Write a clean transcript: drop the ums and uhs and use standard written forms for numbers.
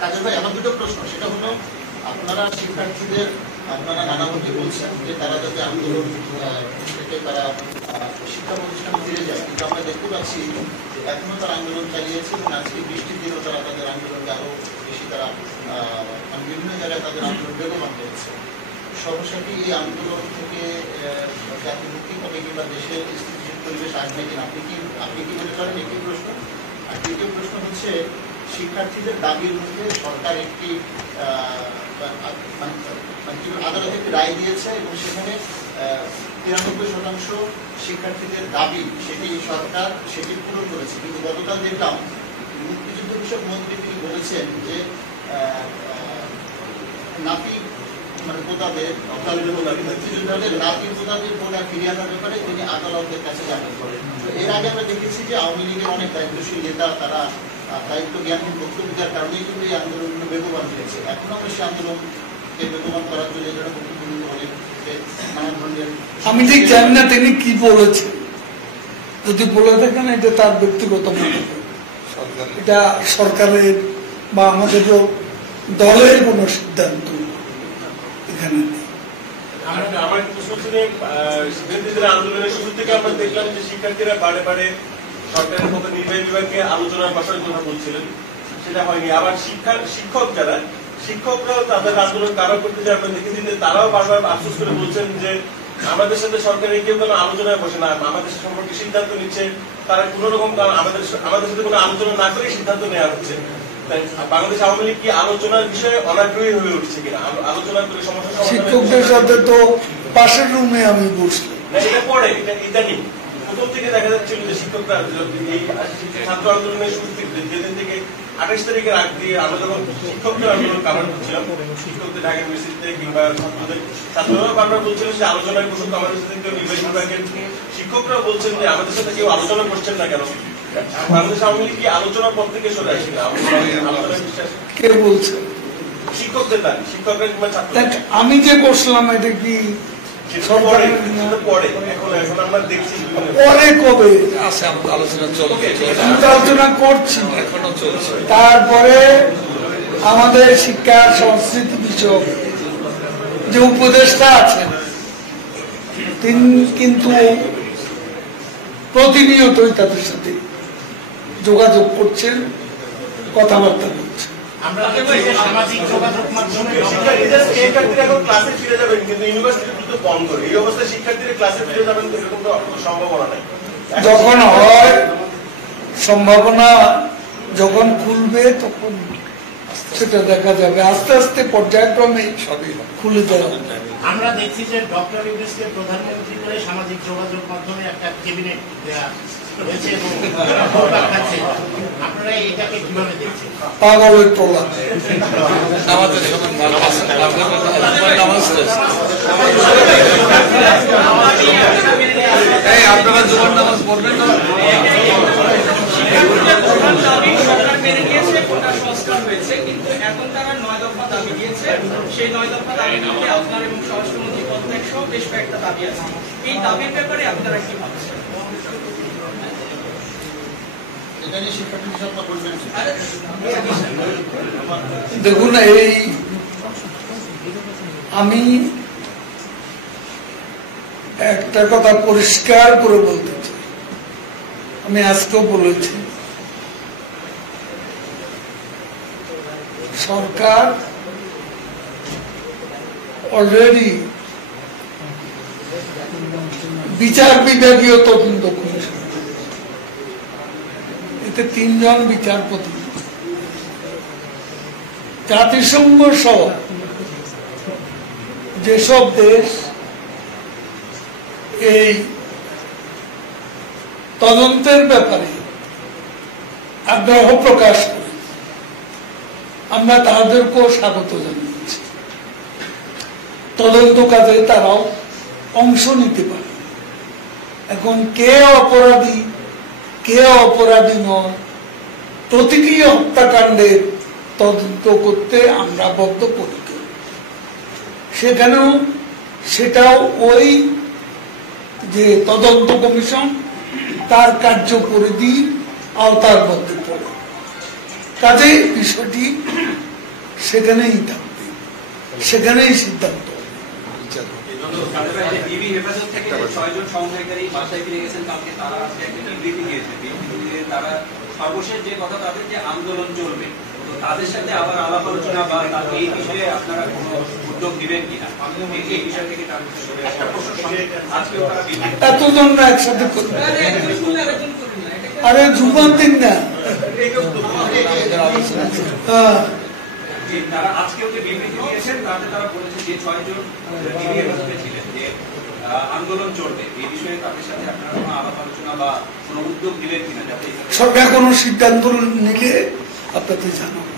কাজল ভাই, আমার দুটো প্রশ্ন। সেটা হলো, আপনারা শিক্ষার্থীদের আপনারা নানাভাবে বলছেন যে তারা যাতে আন্দোলন থেকে তারা শিক্ষা প্রতিষ্ঠানে ফিরে যায়, কিন্তু আমরা দেখতে পাচ্ছি যে এখনো তারা আন্দোলন চালিয়েছে এবং আজকে বৃষ্টির দিনও তারা তাদের আন্দোলনকে আরো বেশি তারা বিভিন্ন জায়গায় তাদের আন্দোলন বেগবান করেছে। সর্বশেষ এই আন্দোলন থেকে জাতি মুক্তি হবে কিংবা দেশের স্থিতিশীল পরিবেশ আসবে কিনা আপনি কি মনে করেন? একটি প্রশ্ন। আর দ্বিতীয় প্রশ্ন হচ্ছে, শিক্ষার্থীদের দাবির মধ্যে সরকার একটি আদালত একটি রায় দিয়েছে এবং সেখানে 93% শিক্ষার্থীদের দাবি সেটি পূরণ করেছে। কিন্তু গতকাল দেখলাম মুক্তিযুদ্ধ বিষয়ক মন্ত্রী তিনি বলেছেন যে নাতি প্রতাপের মুক্তিযুদ্ধের নাতি প্রতাপের বোনা ফিরিয়ে আনার ব্যাপারে তিনি আদালতের কাছে যাবেন। তো এর আগে আমরা দেখেছি যে আওয়ামী লীগের অনেক দায়িত্বশীল নেতা তারা দায়িত্ব জ্ঞানহীন বক্তব্য দেওয়ার কারণেই কিন্তু এই আন্দোলনগুলো বেগবান হয়েছে। এখন আমরা সেই আন্দোলনকে বেগবান করার জন্য যারা বক্তব্য বলেন যে নানা ধরনের, আমি ঠিক জানি না তিনি কি বলেছেন। যদি বলে থাকেন এটা তার ব্যক্তিগত মন্তব্য, এটা সরকারের বা আমাদের দলের কোন সিদ্ধান্ত এখানে নেই। আমার প্রশ্ন ছিল, শিক্ষার্থীদের আন্দোলনের শুরু থেকে আমরা দেখলাম যে শিক্ষার্থীরা বারে বারে সরকারের মতো নির্বাহী বিভাগকে আলোচনার বসার কথা বলছিলেন, সেটা হয়নি। আবার শিক্ষকরাও তাদের আন্দোলন কারো করতে যায় আমরা দেখেছি যে তারাও বারবার আফসোস করে বলছেন যে আমাদের সাথে সরকারের কেউ কোনো আলোচনায় বসে না, আমাদের সম্পর্কে সিদ্ধান্ত নিচ্ছে তারা কোন রকম আমাদের সাথে কোনো আলোচনা না করে সিদ্ধান্ত নেওয়া হচ্ছে। বাংলাদেশ আওয়ামী লীগ কি আলোচনার বিষয়ে অনাগ্রহী হয়ে উঠছে কিনা? আলোচনা করে সমস্যা শিক্ষকদের সাথে তো পাশের রুমে আমি বসলাম, এটা পরে এটা ইদানিং প্রথম থেকে দেখা যাচ্ছিল যে শিক্ষকরা এই ছাত্র আন্দোলনের শুরু থেকে যেদিন থেকে 28 তারিখের আগ দিয়ে আমরা যখন শিক্ষকদের আন্দোলন কাভার করছিলাম, শিক্ষকদের ঢাকা ইউনিভার্সিটিতে কিংবা ছাত্ররা বারবার বলছিলেন যে আলোচনায় বসুন, আমাদের সাথে কেউ নির্বাহী বিভাগের শিক্ষকরা বলছেন যে আমাদের সাথে কেউ আলোচনা করছেন না কেন? বাংলাদেশ আওয়ামী লীগ কি আলোচনার পর থেকে সরে আসে? আলোচনায় বিশ্বাস কে বলছে? শিক্ষকদের না, শিক্ষকরা কিংবা ছাত্ররা। আমি যে বসলাম এটা কি আলোচনা করছি এখনো চলছে। তারপরে আমাদের শিক্ষা সংস্কৃতি বিষয়ক যে উপদেষ্টা আছেন তিনি কিন্তু প্রতিনিয়তই তাদের সাথে যোগাযোগ করছেন, কথাবার্তা বলছেন। সামাজিক যোগাযোগ মাধ্যমে শিক্ষার্থীরা এখন ক্লাসে ফিরে যাবেন, কিন্তু ইউনিভার্সিটি কিন্তু বন্ধ। এই অবস্থায় শিক্ষার্থীরা ক্লাসে ফিরে যাবেন এরকম তো সম্ভাবনা নাই। যখন হয় সম্ভাবনা, যখন খুলবে তখন সেটা দেখা যাবে। আস্তে আস্তে পর্যায়ক্রমে সবই খুলে দেওয়া। আমরা দেখছি যে ডক্টর ইউনূসকে প্রধানমন্ত্রী করে সামাজিক যোগাযোগ মাধ্যমে একটা ক্যাবিনেট হয়েছে এবং আপনারা এটাকে কিভাবে দেখছেন? পাগলের প্রলাপ। আপনারা জোহর নামাজ পড়বেন না? কিন্তু এখন তারা 9 দফা দাবি দিয়েছে। সেই 9 দফা দাবির মধ্যে আপনার এবং স্বরাষ্ট্রমন্ত্রী পদত্যাগ সহ বেশ কয়েকটা দাবি আছে। এই দাবির ব্যাপারে আপনারা কি ভাবছেন? দেখুন, এই আমি একটা কথা পরিষ্কার করে বলতে চাই, আমি আজকেও বলেছি, সরকার অলরেডি বিচার বিভাগীয় তদন্ত কমিশন, এতে 3 জন বিচারপতি, জাতিসংঘ সহ যেসব দেশ এই তদন্তের ব্যাপারে আগ্রহ প্রকাশ করে, আমরা তাদেরকেও স্বাগত জানিয়েছি। তদন্ত কাজে তারাও অংশ নিতে পারে। এখন কে অপরাধী কে অপরাধী নয়, প্রতিটি হত্যাকাণ্ডের তদন্ত করতে আমরা বদ্ধপরিকর। সেখানেও সেটাও ওই যে তদন্ত কমিশন তার কার্যপরিধি আওতার মধ্যে পড়ে। কাজে বিষয়টি সেখানেই থাকবে, সেখানেই সিদ্ধান্ত। ডিবি হেফাজত থেকে 6 জন সমন্বয়কারী বাসায় ফিরে গেছেন কালকে, তারা আজকে একটা বিবৃতি দিয়েছে। বিবৃতিতে তারা সর্বশেষ যে কথা, তাদের যে আন্দোলন চলবে, তো তাদের সাথে আবার আলাপ আলোচনা বা এই বিষয়ে আপনারা কোনো উদ্যোগ দিবেন কিনা, এই বিষয় থেকে তার একটা প্রশ্ন আজকেও তারা বিবৃতি এতজন না একসাথে করবে, আরে জুমার দিন না। তারা আজকেও যে বিবৃতি দিয়েছেন তাতে তারা বলেছে যে 6 জন ডিবি হেফাজতে ছিলেন যে আন্দোলন চলবে, এই বিষয়ে তাদের সাথে আপনারা কোনো আলাপ আলোচনা বা কোনো উদ্যোগ দিলেন কিনা, যাতে সরকার কোনো সিদ্ধান্ত নিলে আপনাদের জানাবো।